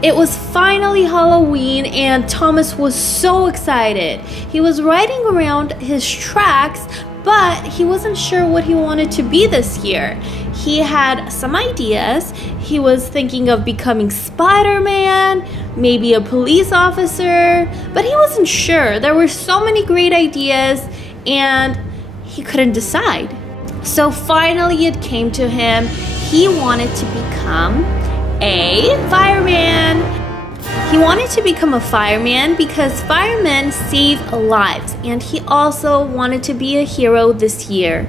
It was finally Halloween and Thomas was so excited. He was riding around his tracks, but he wasn't sure what he wanted to be this year. He had some ideas. He was thinking of becoming Spider-Man, maybe a police officer, but he wasn't sure. There were so many great ideas and he couldn't decide. So finally it came to him. He wanted to become a fireman. He wanted to become a fireman because firemen save lives, and he also wanted to be a hero this year.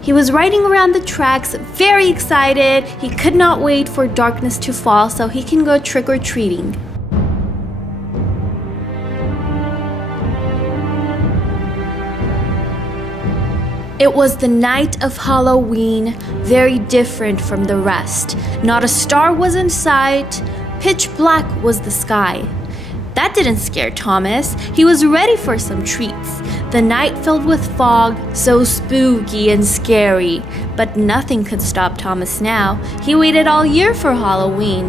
He was riding around the tracks, very excited. He could not wait for darkness to fall so he can go trick-or-treating. It was the night of Halloween, very different from the rest. Not a star was in sight. Pitch black was the sky. That didn't scare Thomas. He was ready for some treats. The night filled with fog, so spooky and scary. But nothing could stop Thomas now. He waited all year for Halloween.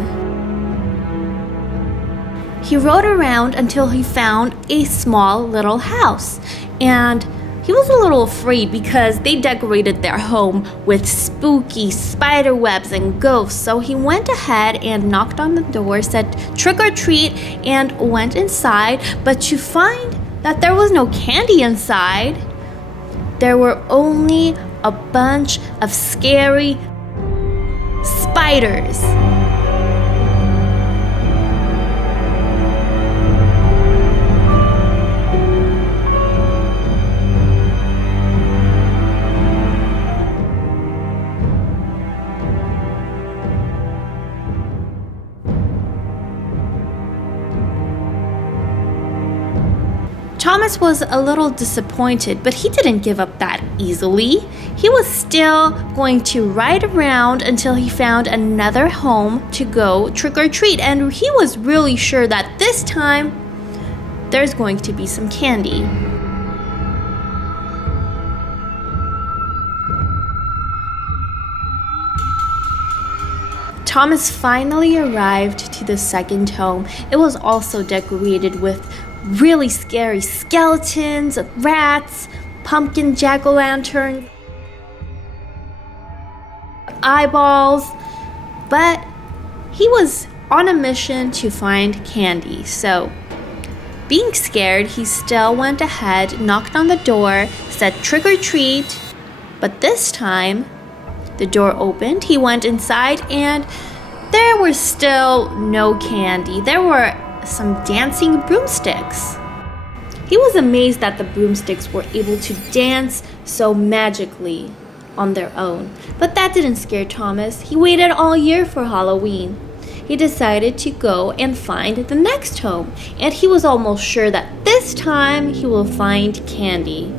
He rode around until he found a small little house. And he was a little afraid because they decorated their home with spooky spider webs and ghosts. So he went ahead and knocked on the door, said trick or treat, and went inside. But to find that there was no candy inside, there were only a bunch of scary spiders. Thomas was a little disappointed, but he didn't give up that easily. He was still going to ride around until he found another home to go trick-or-treat, and he was really sure that this time there's going to be some candy. Thomas finally arrived to the second home. It was also decorated with really scary skeletons, rats, pumpkin jack-o'-lantern, eyeballs, but he was on a mission to find candy. So, being scared, he still went ahead, knocked on the door, said trick or treat, but this time the door opened. He went inside and there was still no candy. There were some dancing broomsticks. He was amazed that the broomsticks were able to dance so magically on their own. But that didn't scare Thomas. He waited all year for Halloween. He decided to go and find the next home, and he was almost sure that this time he will find candy.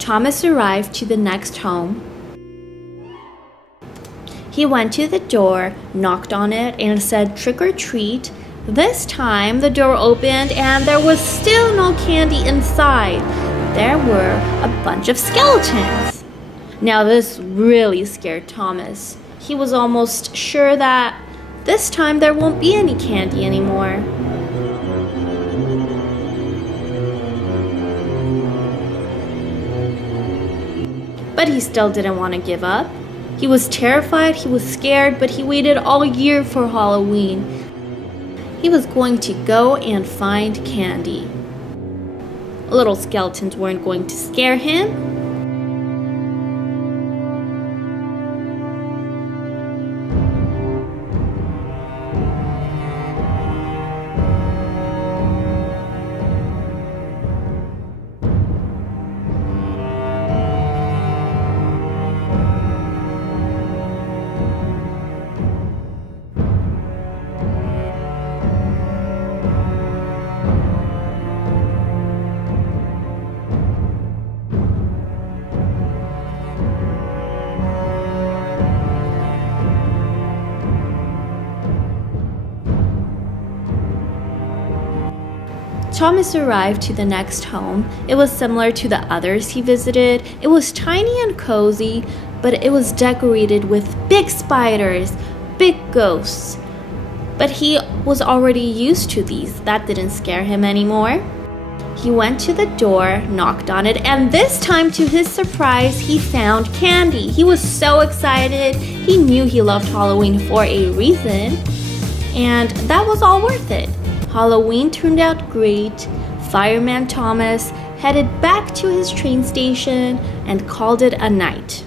Thomas arrived to the next home. He went to the door, knocked on it, and said trick or treat. This time the door opened and there was still no candy inside. There were a bunch of skeletons. Now this really scared Thomas. He was almost sure that this time there won't be any candy anymore. But he still didn't want to give up. He was terrified, he was scared, but he waited all year for Halloween. He was going to go and find candy. Little skeletons weren't going to scare him. Thomas arrived to the next home. It was similar to the others he visited. It was tiny and cozy, but it was decorated with big spiders, big ghosts. But he was already used to these. That didn't scare him anymore. He went to the door, knocked on it, and this time, to his surprise, he found candy. He was so excited. He knew he loved Halloween for a reason, and that was all worth it. Halloween turned out great. Fireman Thomas headed back to his train station and called it a night.